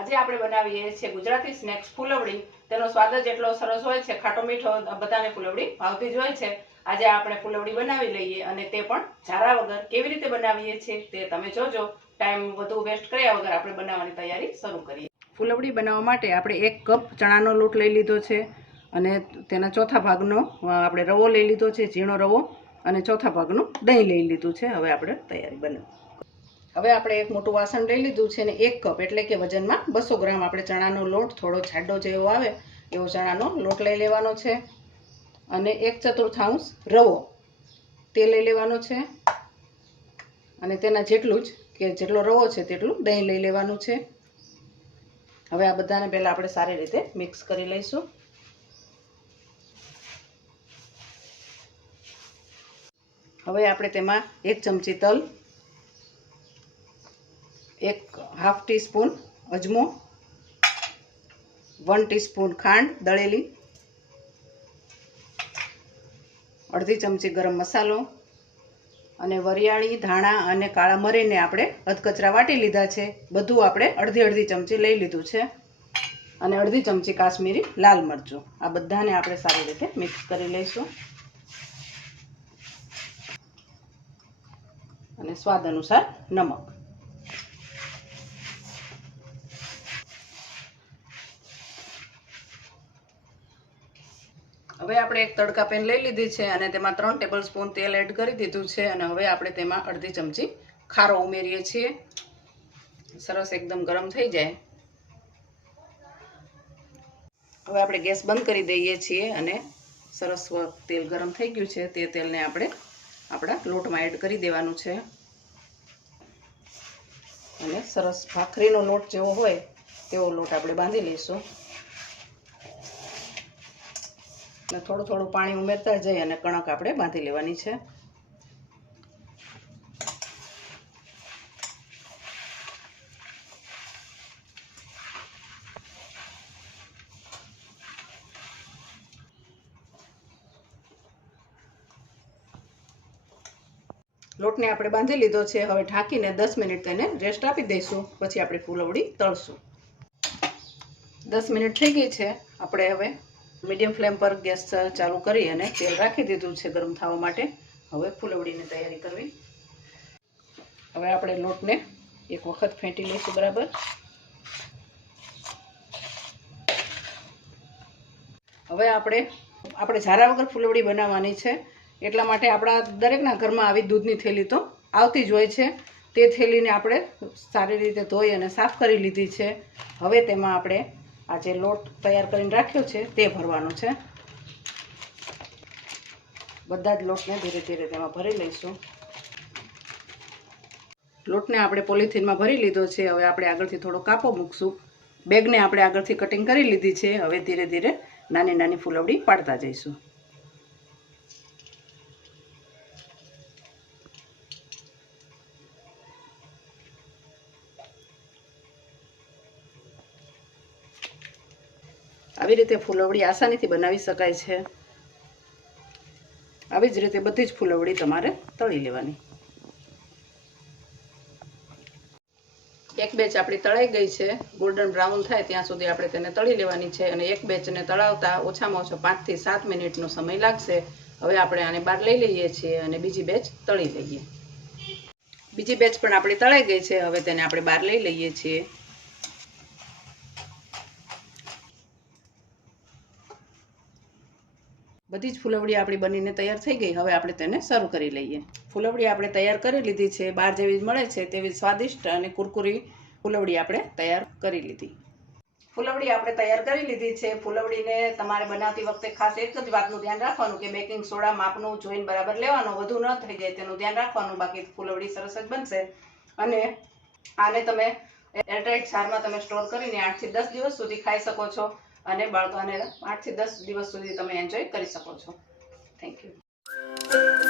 આજે આપણે બનાવીએ છીએ ગુજરાતી સ્નેક્સ ફૂલવડી। તેનો સ્વાદ જ એટલો સરસ હોય છે, ખાટો મીઠો, બધાને ફૂલવડી ભાવતી જ હોય છે। આજે આપણે ફૂલવડી બનાવી લઈએ અને તે પણ ઝારા વગર। કેવી રીતે બનાવીએ છીએ તે તમે જોજો। ટાઈમ વધુ વેસ્ટ કર્યા વગર આપણે બનાવવાની તૈયારી શરૂ કરીએ। ફૂલવડી બનાવવા માટે આપણે 1 કપ ચણાનો લોટ લઈ લીધો છે અને તેના ચોથા ભાગનો આપણે રવો લઈ લીધો છે, ઝીણો રવો, અને ચોથા ભાગનું દહીં લઈ લીધું છે। હવે આપણે તૈયારી બનાવીએ। હવે આપણે એક મોટું વાસણ લઈ લીધું છે અને 1 કપ એટલે કે વજનમાં 200 ગ્રામ આપણે ચણાનો લોટ, થોડો જાડો જેવો આવે એવો ચણાનો લોટ લઈ લેવાનો છે અને 1/4 રવો તે લઈ લેવાનો છે અને તેના જેટલું જ કે જેટલો રવો છે તેટલું દહીં લઈ લેવાનું છે। હવે આ બધાને પહેલાં આપણે સારી રીતે મિક્સ કરી લઈશું। હવે આપણે તેમાં 1 ચમચી તલ, 1/2 ટીસ્પૂન અજમો, 1 ટીસ્પૂન ખાંડ દળેલી, અડધી ચમચી ગરમ મસાલો અને વરિયાળી, ધાણા અને કાળા મરીને આપણે અધકચરા વાટી લીધા છે। બધું આપણે અડધી ચમચી લઈ લીધું છે અને અડધી ચમચી કાશ્મીરી લાલ મરચું। આ બધાને આપણે સારી રીતે મિક્સ કરી લઈશું અને સ્વાદ અનુસાર નમક। હવે આપણે એક તડકા પેન લઈ લીધી છે અને તેમાં 3 ટેબલસ્પૂન તેલ એડ કરી દીધું છે અને હવે આપણે તેમાં અડધી ચમચી ખારો ઉમેરીએ છીએ। સરસ એકદમ ગરમ થઈ જાય હવે આપણે ગેસ બંધ કરી દઈએ છીએ અને સરસ તેલ ગરમ થઈ ગયું છે। તે તેલને આપણે આપણા લોટમાં એડ કરી દેવાનું છે અને સરસ ભાખરીનો લોટ જેવો હોય તેવો લોટ આપણે બાંધી લઈશું અને થોડું થોડું પાણી ઉમેરતા જઈ અને કણક આપણે બાંધી લેવાની છે। લોટને આપણે બાંધી લીધો છે। હવે ઢાંકીને 10 મિનિટ તેને રેસ્ટ આપી દઈશું, પછી આપણે ફૂલવડી તળશું। 10 મિનિટ થઈ ગઈ છે। આપણે હવે મીડિયમ ફ્લેમ પર ગેસ ચાલુ કરી અને તેલ રાખી દીધું છે ગરમ થવા માટે। હવે ફૂલવડીની તૈયારી કરવી। હવે આપણે લોટને એક વખત ફેંટી લઈશું બરાબર। હવે આપણે ઝારા વગર ફૂલવડી બનાવવાની છે, એટલા માટે આપણા દરેકના ઘરમાં આવી દૂધની થેલી તો આવતી જ હોય છે। તે થેલીને આપણે સારી રીતે ધોઈ અને સાફ કરી લીધી છે। હવે તેમાં આપણે આ જે લોટ તૈયાર કરીને રાખ્યો છે તે ભરવાનો છે। બધા જ લોટને ધીરે ધીરે તેમાં ભરી લઈશું। લોટને આપણે પોલિથીનમાં ભરી લીધો છે। હવે આપણે આગળથી થોડો કાપો મૂકશું। બેગને આપણે આગળથી કટિંગ કરી લીધી છે। હવે ધીરે ધીરે નાની નાની ફૂલવડી પાડતા જઈશું। આવી રીતે ફૂલવડી આસાનીથી બનાવી શકાય છે। આવી જ રીતે બધી જ ફૂલવડી તમારે તળી લેવાની। એક બેચ આપણી તળાઈ ગઈ છે, ગોલ્ડન બ્રાઉન થાય ત્યાં સુધી આપણે તેને તળી લેવાની છે અને એક બેચને તળાવતા ઓછામાં ઓછો 5 થી 7 મિનિટનો સમય લાગશે। હવે આપણે આને બહાર લઈ લઈએ છીએ અને બીજી બેચ તળી લઈએ। બીજી બેચ પણ આપણી તળાઈ ગઈ છે। હવે તેને આપણે બહાર લઈ લઈએ છીએ। બધી જ ફૂલવડી આપણી બનીને તૈયાર થઈ ગઈ। હવે આપણે તેને સર્વ કરી લઈએ। ફૂલવડી આપણે તૈયાર કરી લીધી છે। બહાર જેવી જ મળે છે તેવી સ્વાદિષ્ટ અને કુરકુરી ફૂલવડી આપણે તૈયાર કરી લીધી। ફૂલવડી આપણે તૈયાર કરી લીધી છે। ફૂલવડીને તમારે બનાવતી વખતે ખાસ એક જ વાતનું ધ્યાન રાખવાનું કે બેકિંગ સોડા માપનું જોઈને બરાબર લેવાનો, વધુ ન થઈ જાય તેનું ધ્યાન રાખવાનું, બાકી ફૂલવડી સરસ જ બનશે। અને આને તમે એરટાઇટ જારમાં તમે સ્ટોર કરીને 8 થી 10 દિવસ સુધી ખાઈ શકો છો અને બાળકોને 8 થી 10 દિવસ સુધી તમે એન્જોય કરી શકો છો। Thank you.